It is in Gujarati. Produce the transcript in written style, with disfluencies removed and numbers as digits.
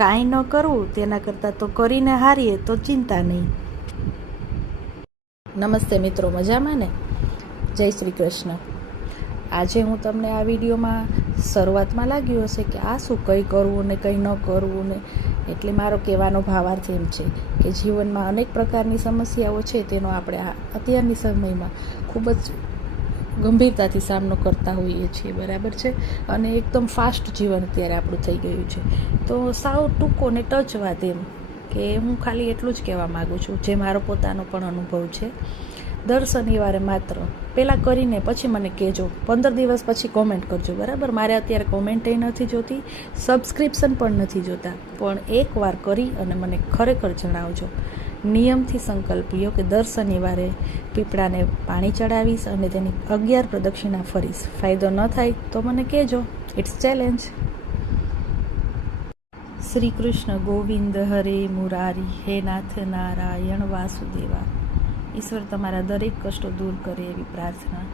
કાંઈ ન કરવું તેના કરતાં તો કરીને હારીએ તો ચિંતા નહીં. નમસ્તે મિત્રો, મજામાં ને? જય શ્રી કૃષ્ણ. આજે હું તમને આ વિડીયોમાં શરૂઆતમાં લાગ્યું હશે કે આ શું, કંઈ કરવું ને કંઈ ન કરવું ને, એટલે મારો કહેવાનો ભાવાર્થ એમ છે કે જીવનમાં અનેક પ્રકારની સમસ્યાઓ છે, તેનો આપણે અત્યારની સમયમાં ખૂબ જ ગંભીરતાથી સામનો કરતા હોઈએ છીએ, બરાબર છે. અને એકદમ ફાસ્ટ જીવન અત્યારે આપણું થઈ ગયું છે. તો સાવ ટૂંકો ને ટચ વાત એમ કે હું ખાલી એટલું જ કહેવા માગું છું, જે મારો પોતાનો પણ અનુભવ છે. દર શનિવારે માત્ર પહેલાં કરીને પછી મને કહેજો, 15 દિવસ પછી કોમેન્ટ કરજો, બરાબર. મારે અત્યારે કોમેન્ટે નથી જોતી, સબસ્ક્રિપ્શન પણ નથી જોતા, પણ એકવાર કરી અને મને ખરેખર જણાવજો. નિયમથી સંકલ્પ લ્યો કે દર શનિવારે પીપળાને પાણી ચડાવીશ અને તેની 11 પ્રદક્ષિણા ફરીશ. ફાયદો ન થાય તો મને કહેજો, ઇટ્સ ચેલેન્જ. શ્રી કૃષ્ણ ગોવિંદ હરે મુરારી, હે નાથ નારાયણ વાસુદેવા. ઈશ્વર તમારા દરેક કષ્ટો દૂર કરે એવી પ્રાર્થના.